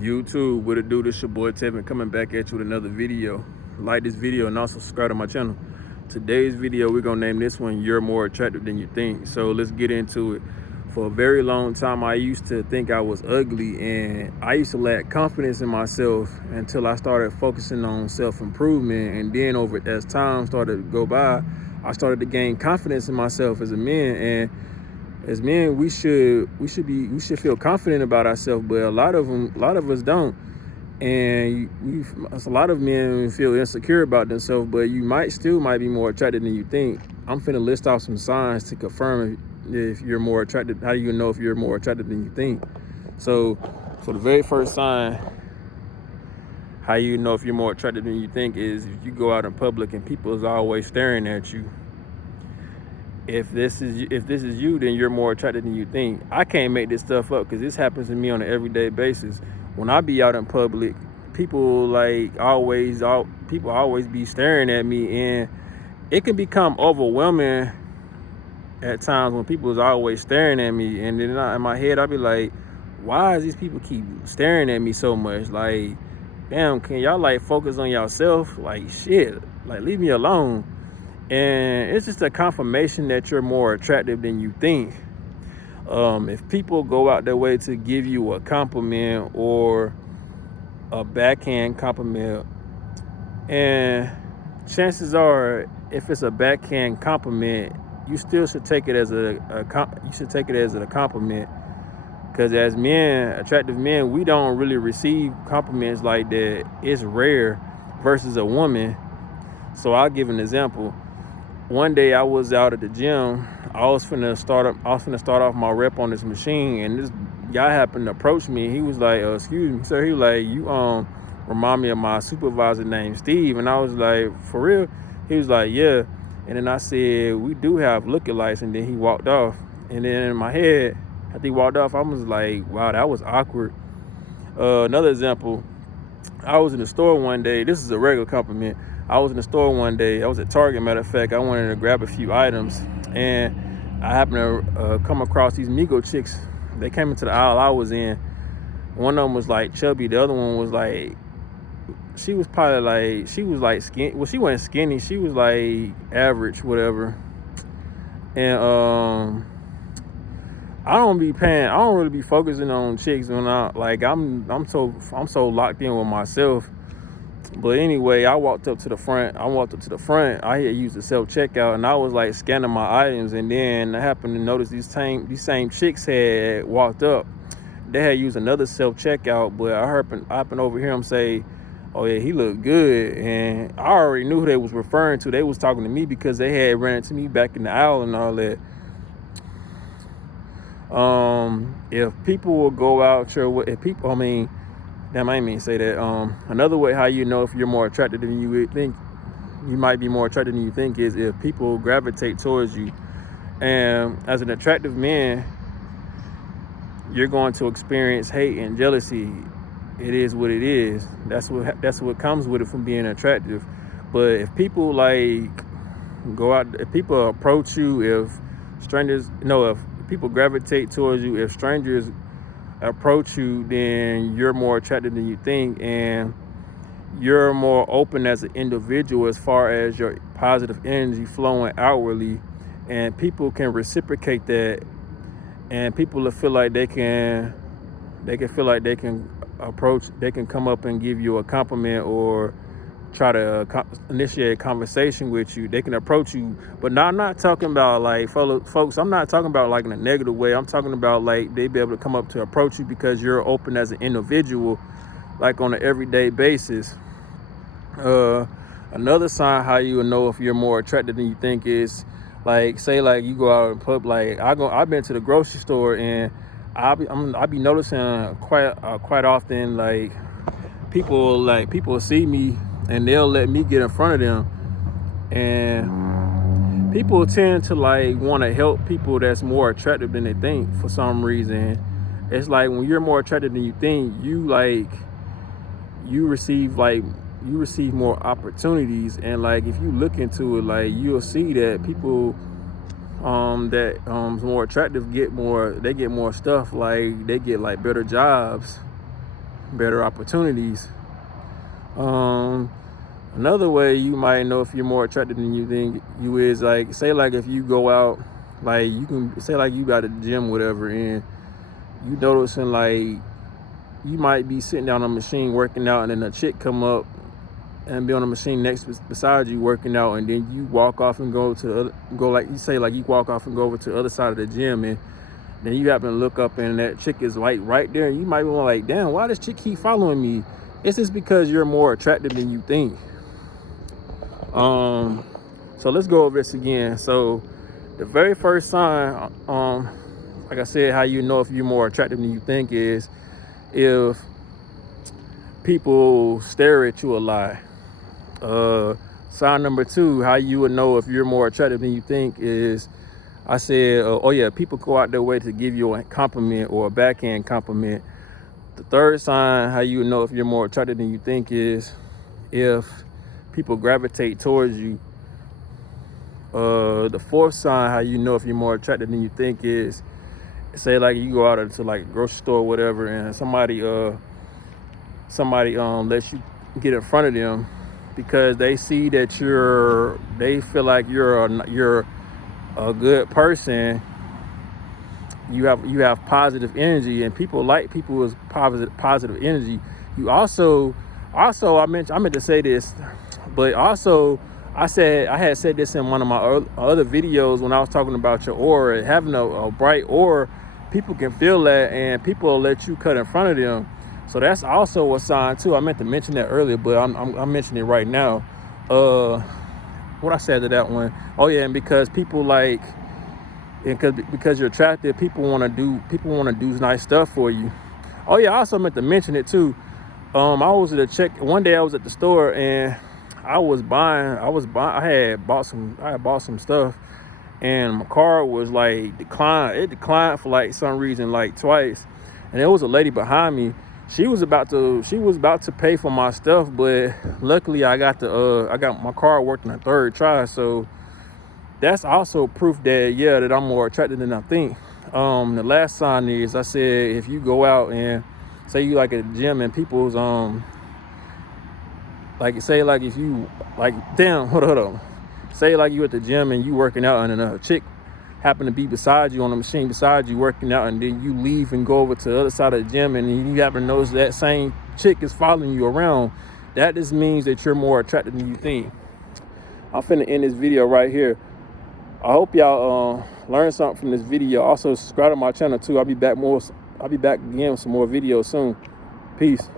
YouTube, what it do? This your boy Tevin coming back at you with another video. Like this video and also subscribe to my channel. Today's video, we're gonna name this one "You're More Attractive Than You Think." So let's get into it. For a very long time, I used to think I was ugly, and I used to lack confidence in myself until I started focusing on self-improvement. And then as time started to go by, I started to gain confidence in myself as a man. And as men, we should feel confident about ourselves, but a lot of us don't. And a lot of men feel insecure about themselves, but you might be more attractive than you think. I'm finna list off some signs to confirm if you're more attractive. How do you know if you're more attractive than you think? So the very first sign how you know if you're more attractive than you think is if you go out in public and people is always staring at you. If this is you, then you're more attractive than you think. I can't make this stuff up because this happens to me on an everyday basis. When I be out in public, people always be staring at me, and it can become overwhelming at times when people is always staring at me. And then in my head, I'll be like, why does these people keep staring at me so much? Like, damn, can y'all like focus on yourself? Like, shit, like leave me alone. And it's just a confirmation that you're more attractive than you think. If people go out their way to give you a compliment or a backhand compliment, and chances are, if it's a backhand compliment, you still should take it as a compliment. Because as men, attractive men, we don't really receive compliments like that. It's rare versus a woman. So I'll give an example. One day I was out at the gym. I was finna start off my rep on this machine, and this guy happened to approach me. He was like, "Excuse me, sir." He was like, "You remind me of my supervisor named Steve." And I was like, "For real?" He was like, "Yeah." And then I said, "We do have lookalikes." And then he walked off. And then in my head, after he walked off, I was like, "Wow, that was awkward." Another example. I was in the store one day. This is a regular compliment. I was in the store one day. I was at Target, matter of fact. I wanted to grab a few items, and I happened to come across these Migo chicks. They came into the aisle I was in. One of them was like chubby. The other one was like, she was skinny. Well, she wasn't skinny. She was like average, whatever. And I don't really be focusing on chicks when I'm so locked in with myself. But anyway, I walked up to the front. I had used the self-checkout, and I was like scanning my items, and then I happened to notice these same chicks had walked up. They had used another self-checkout, but I happened over here. I'm say, "Oh yeah, he looked good," and I already knew who they was referring to. They was talking to me because they had ran into me back in the aisle and all that. If people will go out damn, I didn't mean to say that. Another way how you know if you're more attractive than you would think, you might be more attractive than you think, is if people gravitate towards you. And as an attractive man, you're going to experience hate and jealousy. It is what it is. That's what comes with it from being attractive. But if people if people approach you, if people gravitate towards you, if strangers approach you, then you're more attractive than you think, and you're more open as an individual as far as your positive energy flowing outwardly, and people can reciprocate that, and people will feel like they can come up and give you a compliment or try to initiate a conversation with you. They can approach you, but I'm not talking about like folks. I'm not talking about like in a negative way. I'm talking about like they be able to come up to approach you because you're open as an individual, like on an everyday basis. Another sign how you will know if you're more attractive than you think is like, say like you go out in pub. Like I've been to the grocery store, and I be noticing quite often like people see me and they'll let me get in front of them, and people tend to like want to help people that's more attractive than they think for some reason. It's like when you're more attractive than you think, you receive more opportunities, and like if you look into it, like you'll see that people more attractive get more stuff. Like they get like better jobs. better opportunities. Another way you might know if you're more attractive than you think you is, like, say like if you go out, like you can say like you got a gym, whatever, and you noticing like you might be sitting down on a machine working out, and then a chick come up and be on the machine beside you working out, and then you walk off and go like you say, like you walk off and go over to the other side of the gym, and then you happen to look up and that chick is like right there, and you might be like, damn, why does chick keep following me? It's just because you're more attractive than you think. So let's go over this again. So the very first sign, like I said, how you know if you're more attractive than you think is if people stare at you a lot. Sign number 2, how you would know if you're more attractive than you think is, I said, oh yeah, people go out their way to give you a compliment or a backhand compliment. The third sign, how you would know if you're more attractive than you think is if people gravitate towards you. The fourth sign, how you know if you're more attractive than you think is, say like you go out to like a grocery store or whatever, and somebody lets you get in front of them because they see that they feel like you're a good person. You have positive energy, and people like people with positive energy. You also I meant to say this, but also I had said this in one of my other videos when I was talking about your aura. Having a bright aura, people can feel that, and people will let you cut in front of them. So that's also a sign too. I meant to mention that earlier, but I'm mentioning it right now. What I said to that one? Oh yeah, and because people like, and because you're attractive, people want to do nice stuff for you. Oh yeah, I also meant to mention it too. I was at a check one day. I was at the store and I had bought some stuff, and my card was like declined. It declined for like some reason, like twice. And there was a lady behind me. She was about to pay for my stuff, but luckily I got my card working a third try. So that's also proof that I'm more attractive than I think. The last sign is, I said, if you go out and say you like at the gym and people's like say like if you like, damn, hold on. Say like you at the gym and you working out, and a chick happen to be beside you on the machine beside you working out, and then you leave and go over to the other side of the gym, and you happen to notice that same chick is following you around. That just means that you're more attractive than you think. I'm finna end this video right here. I hope y'all learned something from this video. Also subscribe to my channel too. I'll be back again with some more videos soon. Peace.